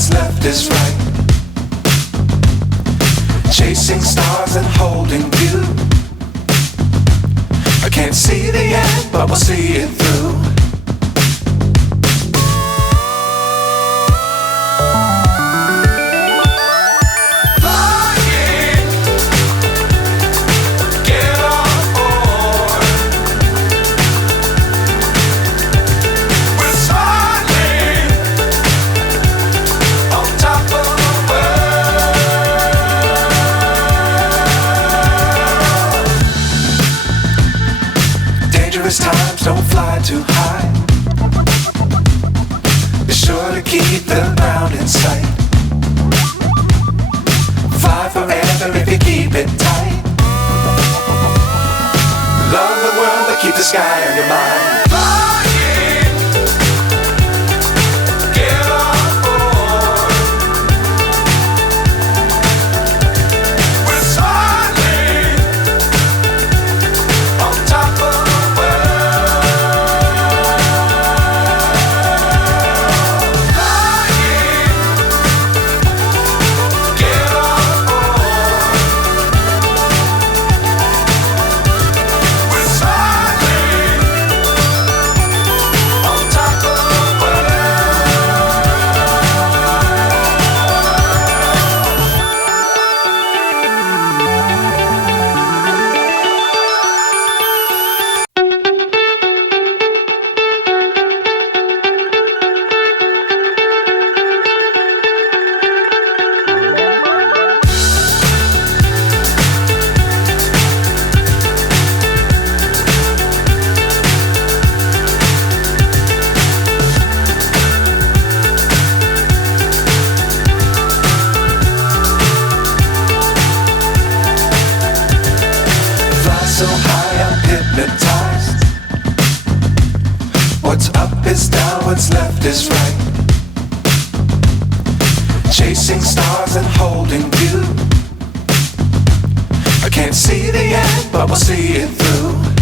what's left is right. Chasing stars and holding you. I can't see the end, but we'll see it through. Times don't fly too high. Be sure to keep the ground in sight. Fly forever if you keep it tight. Love the world but keep the sky on your mind. So high I'm hypnotized. What's up is down, what's left is right. Chasing stars and holding you. I can't see the end, but we'll see it through.